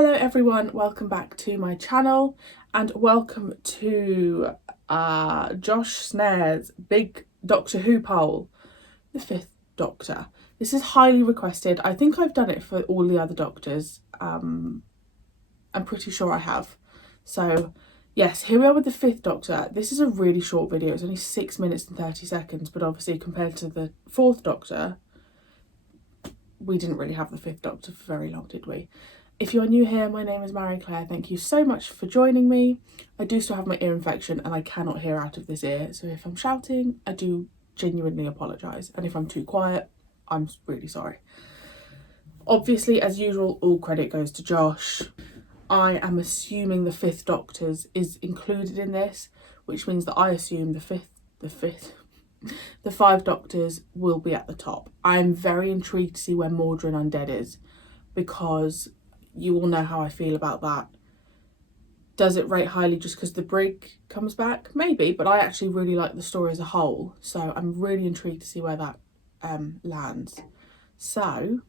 Hello everyone, welcome back to my channel and welcome to Josh Snares' big Doctor Who poll, the 5th Doctor. This is highly requested. I think I've done it for all the other Doctors. I'm pretty sure I have. So yes, here we are with the 5th Doctor. This is a really short video. It's only 6 minutes and 30 seconds, but obviously compared to the 4th Doctor, we didn't really have the 5th Doctor for very long, did we? If you're new here, my name is Marie-Clare. Thank you so much for joining me. I do still have my ear infection and I cannot hear out of this ear. So if I'm shouting, I do genuinely apologise. And if I'm too quiet, I'm really sorry. Obviously, as usual, all credit goes to Josh. I am assuming the 5th Doctor's is included in this, which means that I assume the 5 Doctors will be at the top. I'm very intrigued to see where Mordrin Undead is, because you all know how I feel about that. Does it rate highly just because the brig comes back? Maybe, but I actually really like the story as a whole, so I'm really intrigued to see where that lands. So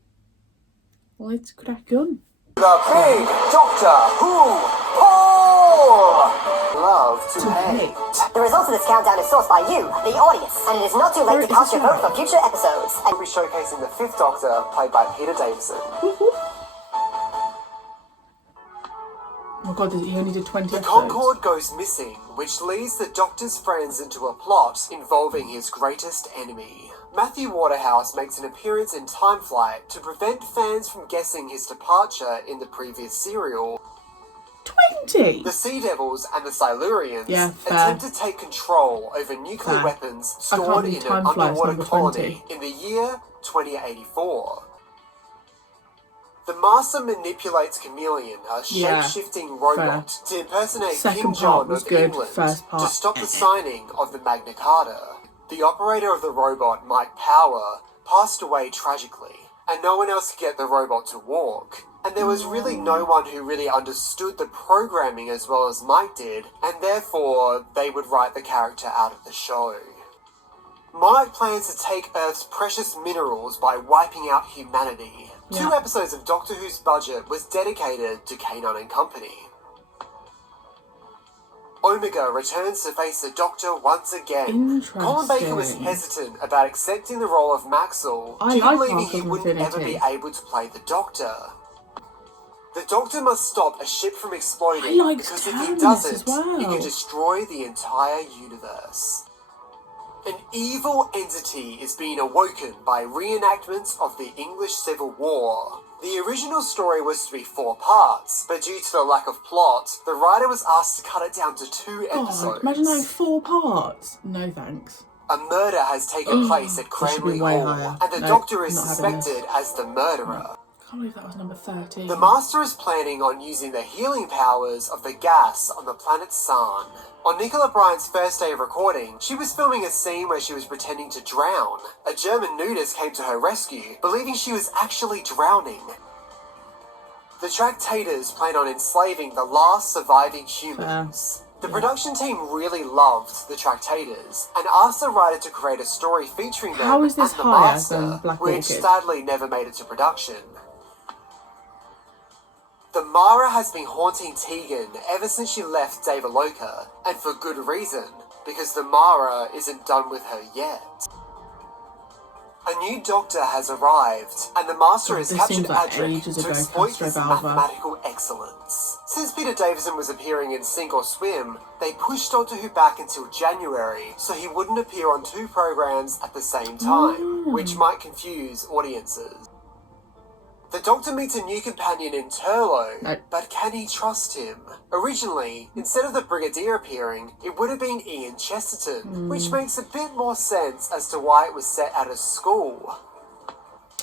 let's crack on. The big Doctor Who poll! Love to hate. The results of this countdown is sourced by you, the audience, and it is not too late to cast your vote for future episodes. And we'll be showcasing the 5th Doctor, played by Peter Davison. Oh my god, he only did 20 episodes. The Concorde goes missing, which leads the Doctor's friends into a plot involving his greatest enemy. Matthew Waterhouse makes an appearance in Time Flight to prevent fans from guessing his departure in the previous serial. 20? The Sea Devils and the Silurians fair. attempt to take control over nuclear weapons stored in an underwater colony in the year 2084. The Master manipulates Chameleon, a shape-shifting robot, to impersonate King John of England to stop the signing of the Magna Carta. The operator of the robot, Mike Power, passed away tragically, and no one else could get the robot to walk. And there was really no one who really understood the programming as well as Mike did, and therefore they would write the character out of the show. Mike plans to take Earth's precious minerals by wiping out humanity. 2 episodes of Doctor Who's budget was dedicated to K9 and Company. Omega returns to face the Doctor once again. Colin Baker was hesitant about accepting the role of Maxwell due to believing he wouldn't ever be able to play the Doctor. The Doctor must stop a ship from exploding because if he doesn't, he can destroy the entire universe. An evil entity is being awoken by reenactments of the English Civil War. The original story was to be 4 parts, but due to the lack of plot, the writer was asked to cut it down to 2 episodes. Imagine having 4 parts. No thanks. A murder has taken place at Cranley Hall, and the Doctor is suspected as the murderer. I can't believe that was number 13. The Master is planning on using the healing powers of the gas on the planet San. On Nicola Bryant's first day of recording, she was filming a scene where she was pretending to drown. A German nudist came to her rescue, believing she was actually drowning. The Tractators plan on enslaving the last surviving humans. The production team really loved the Tractators and asked the writer to create a story featuring them and the Master, which sadly never made it to production. The Mara has been haunting Tegan ever since she left Devaloka, and for good reason, because the Mara isn't done with her yet. A new Doctor has arrived, and the Master has captured Adric to exploit his mathematical excellence. Since Peter Davison was appearing in Sink or Swim, they pushed Doctor Who back until January, so he wouldn't appear on 2 programs at the same time, which might confuse audiences. The Doctor meets a new companion in Turlough, but can he trust him? Originally, instead of the Brigadier appearing, it would have been Ian Chesterton, which makes a bit more sense as to why it was set at a school.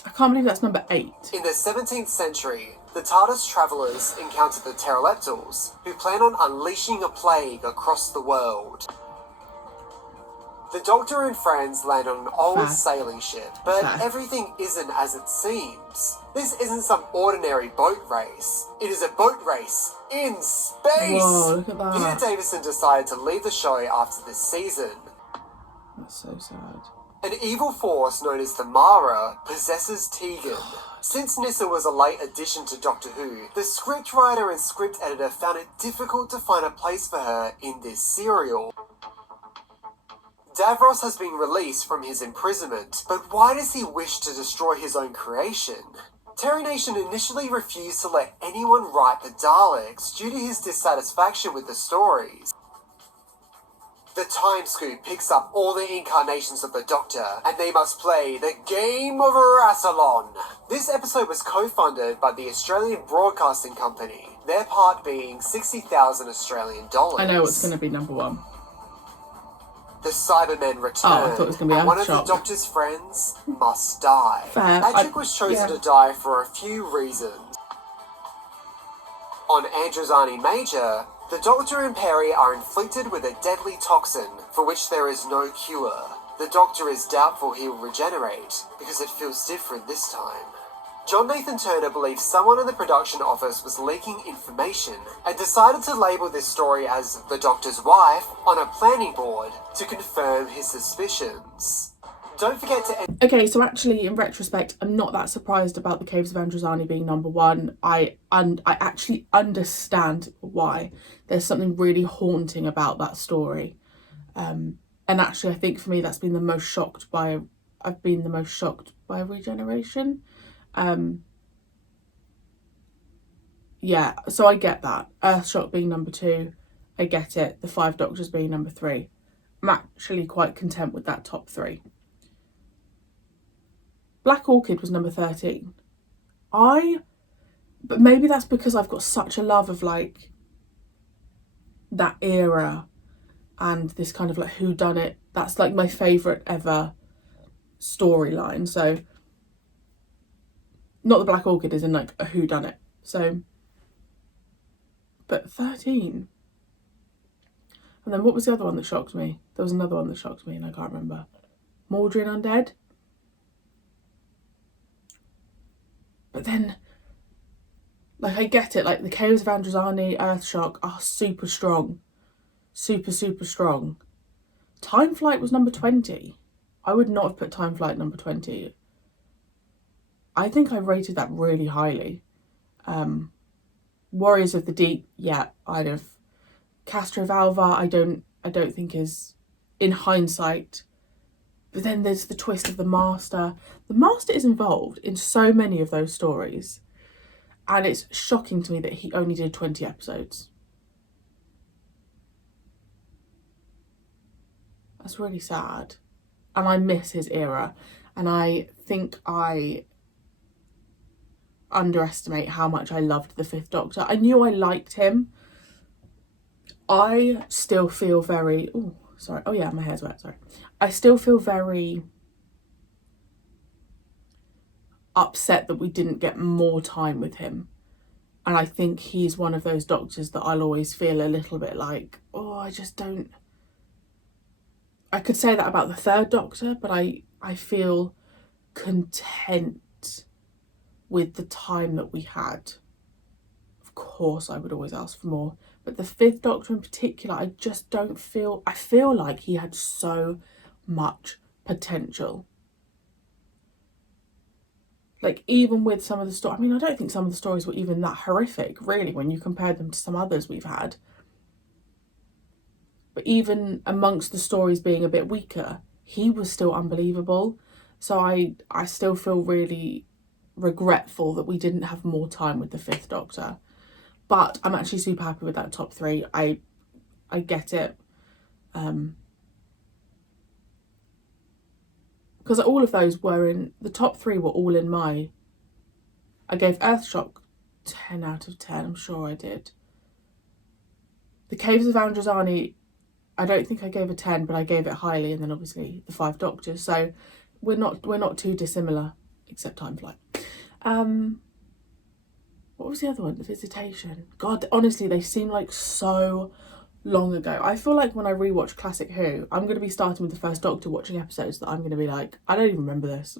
I can't believe that's number 8. In the 17th century, the TARDIS travellers encounter the Pteroleptals, who plan on unleashing a plague across the world. The Doctor and friends land on an old sailing ship, but everything isn't as it seems. This isn't some ordinary boat race. It is a boat race in space! Whoa, look at that. Peter Davison decided to leave the show after this season. That's so sad. An evil force known as the Mara possesses Tegan. Since Nyssa was a late addition to Doctor Who, the scriptwriter and script editor found it difficult to find a place for her in this serial. Davros has been released from his imprisonment, but why does he wish to destroy his own creation? Terry Nation initially refused to let anyone write the Daleks due to his dissatisfaction with the stories. The Time Scoop picks up all the incarnations of the Doctor, and they must play the Game of Rassilon. This episode was co-funded by the Australian Broadcasting Company, their part being 60,000 Australian dollars. I know what's going to be number one. The Cybermen return, I thought it was going to be and one of Aftershock. the Doctor's friends must die. Fair. Patrick was chosen to die for a few reasons. On Androzani Major, the Doctor and Perry are inflicted with a deadly toxin for which there is no cure. The Doctor is doubtful he will regenerate because it feels different this time. John Nathan Turner believes someone in the production office was leaking information and decided to label this story as the Doctor's wife on a planning board to confirm his suspicions. Don't forget to... Okay, so actually, in retrospect, I'm not that surprised about the Caves of Androzani being number one. I actually understand why. There's something really haunting about that story. And actually, I think for me, that's been the most shocked by... I've been the most shocked by Regeneration. Yeah, so I get that. Earthshock being number two, I get it. The Five Doctors being number three. I'm actually quite content with that top three. Black Orchid was number 13. But maybe that's because I've got such a love of like that era and this kind of like whodunit. That's like my favourite ever storyline. So not the Black Orchid is in like a whodunit. So, but 13. And then what was the other one that shocked me? There was another one that shocked me and I can't remember. Mordrin Undead. But then, like, I get it. Like, the Caves of Androzani, Earthshock are super strong. Super, super strong. Time Flight was number 20. I would not have put Time Flight number 20. I think I rated that really highly. Warriors of the Deep, yeah, I'd have. Castrovalva, I don't think is, in hindsight. But then there's the twist of the Master. The Master is involved in so many of those stories. And it's shocking to me that he only did 20 episodes. That's really sad. And I miss his era. And I think I underestimate how much I loved the Fifth Doctor. I knew I liked him. I still feel very... Oh, sorry. Oh, yeah, my hair's wet. Sorry. I still feel very upset that we didn't get more time with him. And I think he's one of those Doctors that I'll always feel a little bit like, oh, I just don't... I could say that about the Third Doctor, but I feel content with the time that we had. Of course, I would always ask for more. But the Fifth Doctor in particular, I just don't feel... I feel like he had so much potential. Like, even with some of the stories... I mean, I don't think some of the stories were even that horrific, really, when you compare them to some others we've had. But even amongst the stories being a bit weaker, he was still unbelievable. So I still feel really regretful that we didn't have more time with the Fifth Doctor. But I'm actually super happy with that top three. I get it. Because all of those were in... The top three were all in my... I gave Earthshock 10 out of 10. I'm sure I did. The Caves of Androzani, I don't think I gave a 10, but I gave it highly. And then obviously the Five Doctors. So we're not too dissimilar, except Time Flight. What was the other one? The Visitation. God, honestly, they seem like so long ago. I feel like when I rewatch Classic Who, I'm going to be starting with the First Doctor, watching episodes that I'm going to be like, I don't even remember this.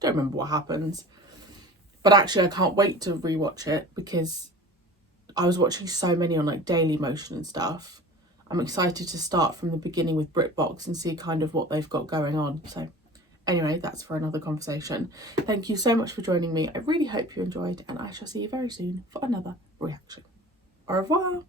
Don't remember what happens. But actually, I can't wait to rewatch it because I was watching so many on like Daily Motion and stuff. I'm excited to start from the beginning with BritBox and see kind of what they've got going on. So anyway, that's for another conversation. Thank you so much for joining me. I really hope you enjoyed, and I shall see you very soon for another reaction. Au revoir.